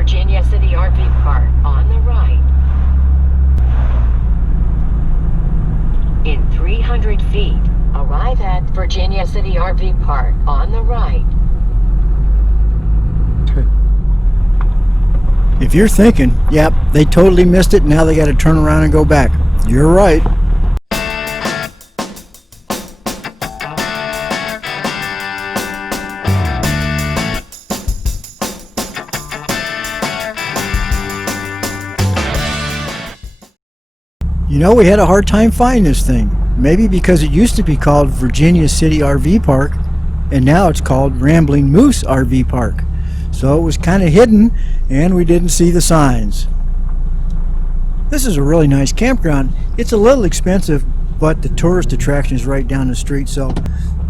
Virginia City RV Park on the right. In 300 feet, arrive at Virginia City RV Park on the right. If you're thinking, yep, they totally missed it, now they got to turn around and go back, you're right. You know, we had a hard time finding this thing. Maybe because it used to be called Virginia City RV Park, and now it's called Rambling Moose RV Park. So it was kind of hidden, and we didn't see the signs. This is a really nice campground. It's a little expensive, but the tourist attraction is right down the street, so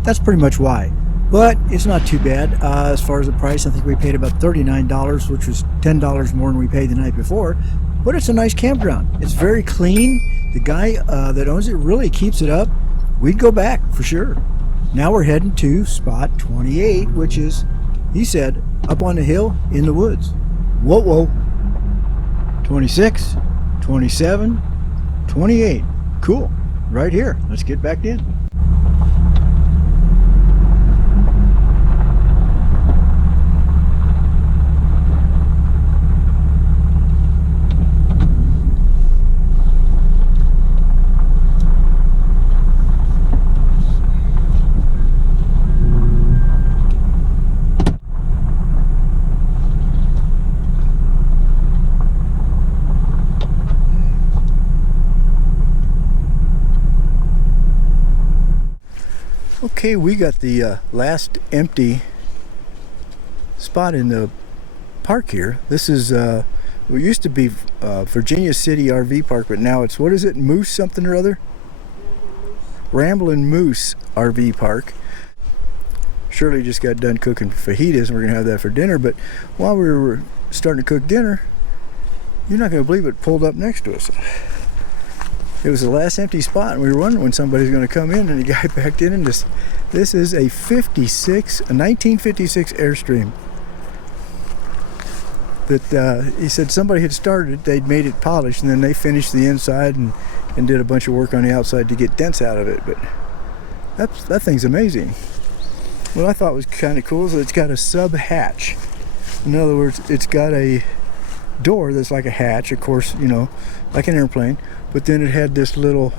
that's pretty much why. But it's not too bad. As far as the price, I think we paid about $39, which was $10 more than we paid the night before. But it's a nice campground. It's very clean. The guy that owns it really keeps it up. We'd go back for sure. Now we're heading to spot 28, which is, he said, up on the hill in the woods. Whoa, whoa. 26, 27, 28. Cool. Right here. Let's get back in. Okay, we got the last empty spot in the park here. This is, it used to be Virginia City RV Park, but now it's, what is it, Moose something or other? Ramblin' Moose RV Park. Shirley just got done cooking fajitas, and we're going to have that for dinner, but while we were starting to cook dinner, you're not going to believe it pulled up next to us. It was the last empty spot, and we were wondering when somebody's going to come in, and the guy backed in, and this is a 1956 Airstream that he said somebody had started it, they'd made it polished, and then they finished the inside and did a bunch of work on the outside to get dents out of it. But that thing's amazing. What I thought was kind of cool is that it's got a sub hatch. In other words, it's got a door that's like a hatch, of course, you know, like an airplane, but then it had this little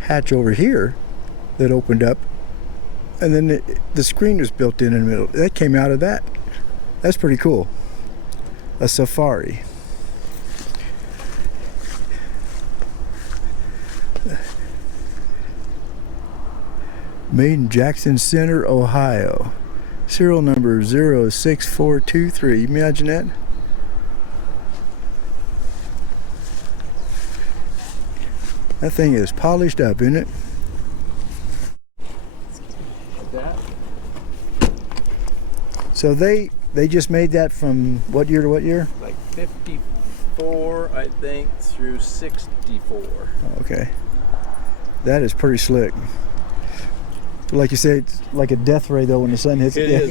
hatch over here that opened up, and then the screen was built in the middle. That came out of that. That's pretty cool. A Safari. Made in Jackson Center, Ohio. Serial number 06423. Imagine that. That thing is polished up, isn't it? So they just made that from what year to what year? Like 54, I think, through 64. Okay. That is pretty slick. Like you say, it's like a death ray though when the sun hits it. It is.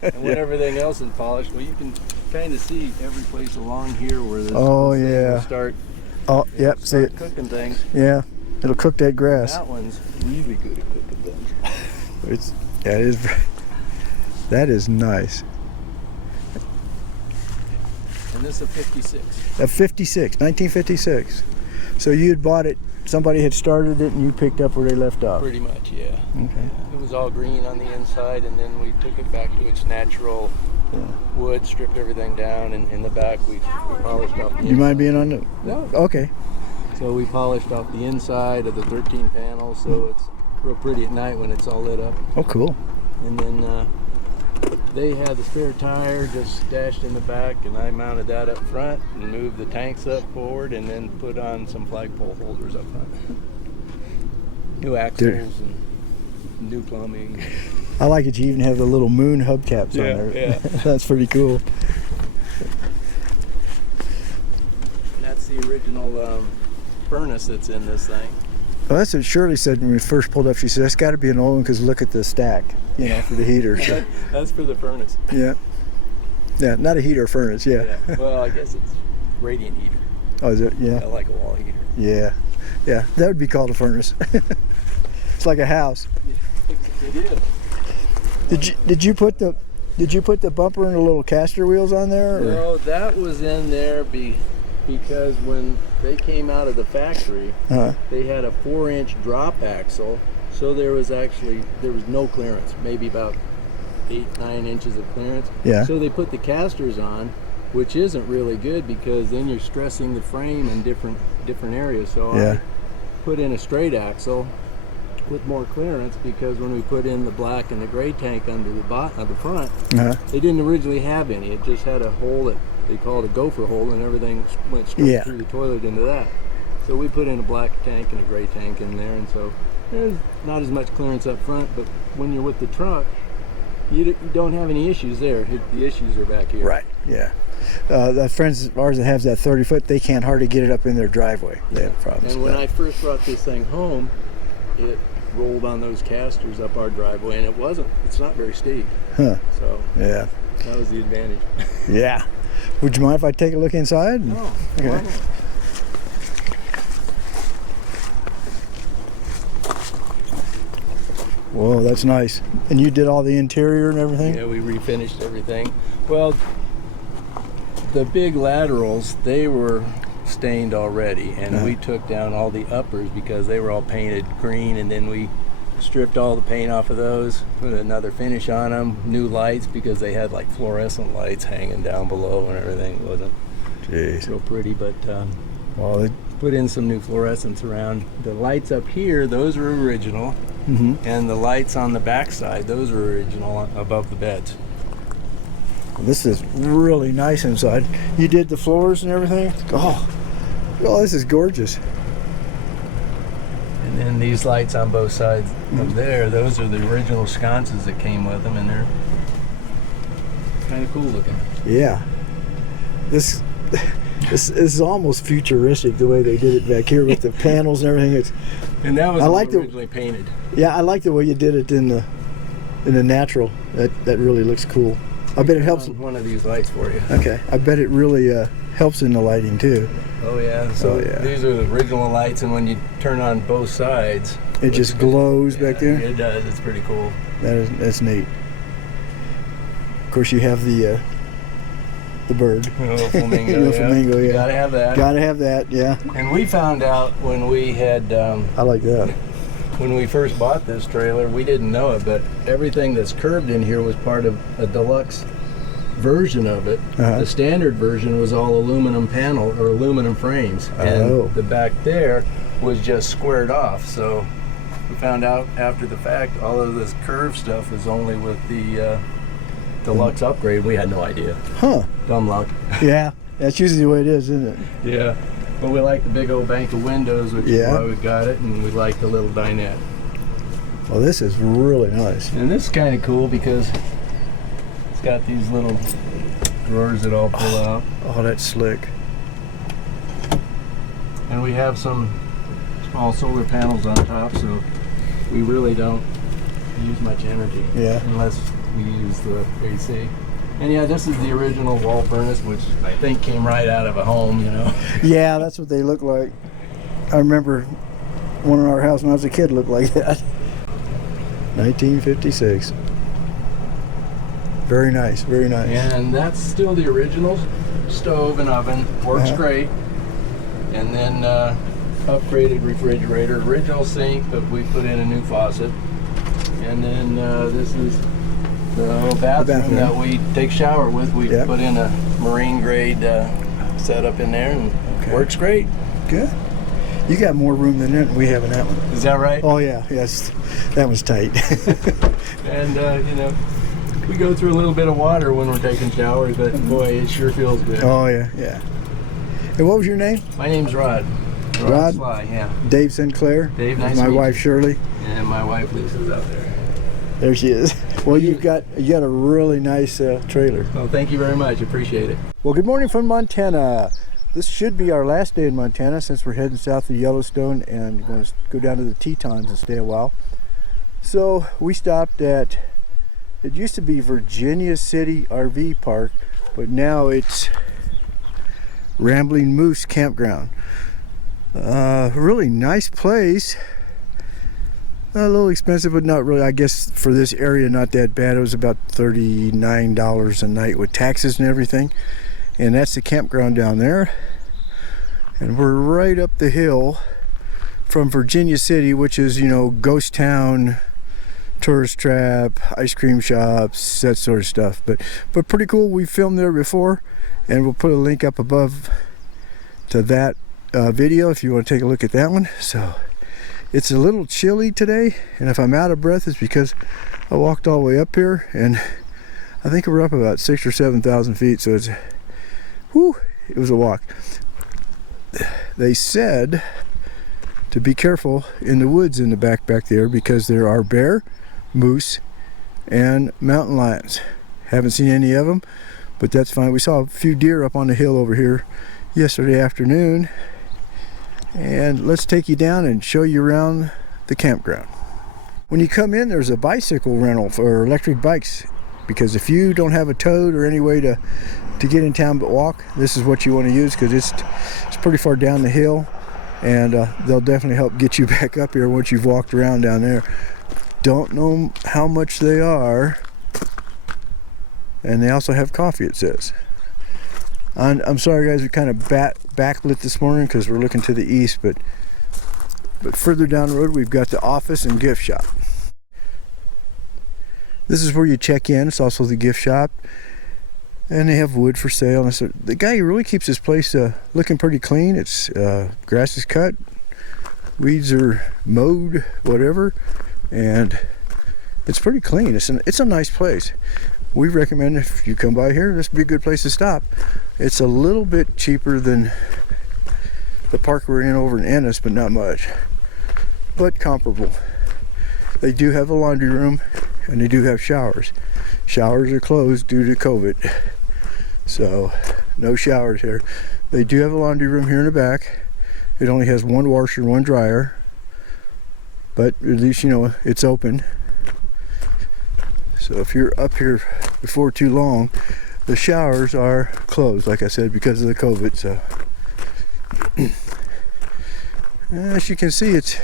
And when everything else is polished, well, you can kind of see every place along here where this will start. Oh, yep, see it. Cooking things. Yeah, it'll cook that grass. That one's really good at cooking things. That is nice. And this is a 56. A 56, 1956. So you had bought it, somebody had started it, and you picked up where they left off? Pretty much, yeah. Okay. It was all green on the inside, and then we took it back to its natural wood, stripped everything down, and in the back we polished off the inside. You mind being on the... No. Okay. So we polished off the inside of the 13 panels, so it's real pretty at night when it's all lit up. Oh, cool. And then they had the spare tire just stashed in the back, and I mounted that up front and moved the tanks up forward, and then put on some flagpole holders up front. New axles and new plumbing. I like it. You even have the little moon hubcaps on there. Yeah. That's pretty cool. And that's the original furnace that's in this thing. Well, that's what Shirley said when we first pulled up. She said, that's got to be an old one because look at the stack, you know, for the heater. So. That's for the furnace. Yeah. Yeah, not a heater, furnace. Yeah. Well, I guess it's radiant heater. Oh, is it? Yeah. I like a wall heater. Yeah. Yeah, that would be called a furnace. It's like a house. It is. Did you put the bumper and the little caster wheels on there? Or? No, that was in there because when they came out of the factory, they had a 4-inch drop axle, so there was no clearance, maybe about 8-9 inches of clearance. Yeah. So they put the casters on, which isn't really good because then you're stressing the frame in different areas. So yeah. I put in a straight axle with more clearance, because when we put in the black and the gray tank under the front, they didn't originally have any. It just had a hole that they called a gopher hole, and everything went straight through the toilet into that. So we put in a black tank and a gray tank in there, and so there's not as much clearance up front, but when you're with the truck, you don't have any issues there. The issues are back here. Right, yeah. The friends of ours that have that 30-foot, they can't hardly get it up in their driveway. They have problems. And when I first brought this thing home, it rolled on those casters up our driveway, and it's not very steep. So yeah, that was the advantage. Yeah. Would you mind if I take a look inside? No. Okay. Whoa, that's nice. And you did all the interior and everything? Yeah, we refinished everything. Well, the big laterals, they were stained already, and we took down all the uppers because they were all painted green, and then we stripped all the paint off of those, put another finish on them, new lights, because they had like fluorescent lights hanging down below and everything. It wasn't so pretty, but well, put in some new fluorescents around. The lights up here, those are original, and the lights on the back side, those are original above the beds. This is really nice inside. You did the floors and everything? Oh, this is gorgeous. And then these lights on both sides of there, those are the original sconces that came with them, and they're kind of cool looking. Yeah. This is almost futuristic, the way they did it back here with the panels and everything. And that was originally painted. Yeah, I like the way you did it in the natural. That really looks cool. I bet it helps. One of these lights for you. Okay, I bet it really helps in the lighting too. Oh yeah. So these are the original lights, and when you turn on both sides, it just glows back there. It does. It's pretty cool. That's neat. Of course, you have the bird. A little flamingo. Flamingo, yeah. Gotta have that. Gotta have that, yeah. And we found out when we had. I like that. When we first bought this trailer, we didn't know it, but everything that's curved in here was part of a deluxe version of it. The standard version was all aluminum panel or aluminum frames, and the back there was just squared off. So we found out after the fact all of this curved stuff was only with the deluxe upgrade. We had no idea. Dumb luck. Yeah, that's usually the way it is, isn't it? Yeah. But we like the big old bank of windows, which is why we got it, and we like the little dinette. Well, this is really nice. And this is kind of cool because it's got these little drawers that all pull out. Oh, that's slick. And we have some small solar panels on top, so we really don't use much energy unless we use the AC. And yeah, this is the original wall furnace, which I think came right out of a home, you know. Yeah, that's what they look like. I remember one in our house when I was a kid looked like that. 1956. Very nice, very nice. And that's still the original stove and oven. Works great. And then upgraded refrigerator. Original sink, but we put in a new faucet. And then this is the little bathroom that we take shower with. We put in a marine grade setup in there, and works great. Good. You got more room than we have in that one. Is that right? Oh yeah, yes, that was tight. And you know, we go through a little bit of water when we're taking showers, but boy, it sure feels good. Oh yeah, yeah. And what was your name? My name's Rod. Rod? Sly, yeah. Dave Sinclair. Dave, nice my to meet wife you. Shirley. And my wife Lisa's out there. There she is. Well, you got a really nice trailer. Well, thank you very much. Appreciate it. Well, good morning from Montana. This should be our last day in Montana since we're heading south of Yellowstone and going to go down to the Tetons and stay a while. So we stopped at, it used to be Virginia City RV Park, but now it's Rambling Moose Campground. Really nice place. A little expensive, but not really. I guess for this area, not that bad. It was about $39 a night with taxes and everything. And that's the campground down there. And we're right up the hill from Virginia City, which is, you know, ghost town, tourist trap, ice cream shops, that sort of stuff. But pretty cool. We filmed there before, and we'll put a link up above to that video if you want to take a look at that one. So it's a little chilly today, and if I'm out of breath, it's because I walked all the way up here, and I think we're up about 6,000 or 7,000 feet. So it's, whew, it was a walk. They said to be careful in the woods in the back there, because there are bear, moose, and mountain lions. Haven't seen any of them, but that's fine. We saw a few deer up on the hill over here yesterday afternoon, and let's take you down and show you around the campground. When you come in, there's a bicycle rental for electric bikes, because if you don't have a toad or any way to get in town but walk, this is what you want to use, because it's pretty far down the hill, and they'll definitely help get you back up here once you've walked around down there. Don't know how much they are, and they also have coffee, it says. I'm sorry guys, we kind of backlit this morning because we're looking to the east, but further down the road we've got the office and gift shop. This is where you check in. It's also the gift shop, and they have wood for sale. And so the guy really keeps his place looking pretty clean. It's grass is cut, weeds are mowed, whatever, and it's pretty clean. It's a nice place. We recommend if you come by here, this would be a good place to stop. It's a little bit cheaper than the park we're in over in Ennis, but not much, but comparable. They do have a laundry room, and they do have showers. Showers are closed due to COVID, so no showers here. They do have a laundry room here in the back. It only has one washer and one dryer, but at least, you know, it's open. So if you're up here before too long, the showers are closed, like I said, because of the COVID. So as you can see, it's,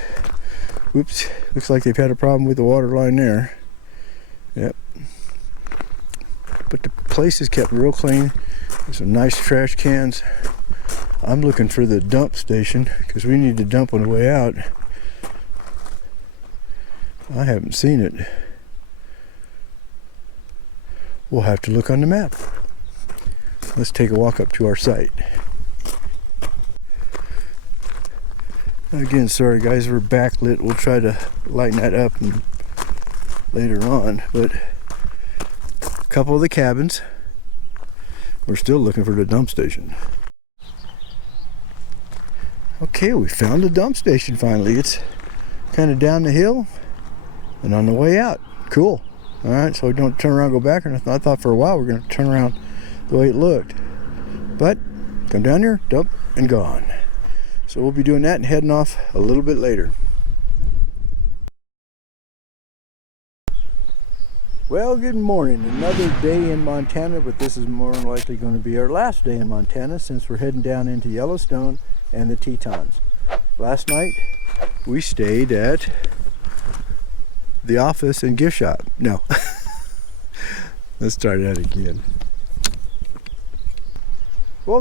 whoops, looks like they've had a problem with the water line there. Yep. But the place is kept real clean. There's some nice trash cans. I'm looking for the dump station because we need to dump on the way out. I haven't seen it. We'll have to look on the map. Let's take a walk up to our site. Again, sorry guys, we're backlit. We'll try to lighten that up later on, but a couple of the cabins. We're still looking for the dump station. Okay, we found the dump station finally. It's kind of down the hill and on the way out. Cool. All right, so we don't turn around and go back or nothing. I thought for a while we were going to turn around the way it looked, but come down here, dump, and gone. So we'll be doing that and heading off a little bit later. Well, good morning. Another day in Montana, but this is more than likely going to be our last day in Montana since we're heading down into Yellowstone and the Tetons. Last night we stayed at the office and gift shop. No. Let's try that again. Well,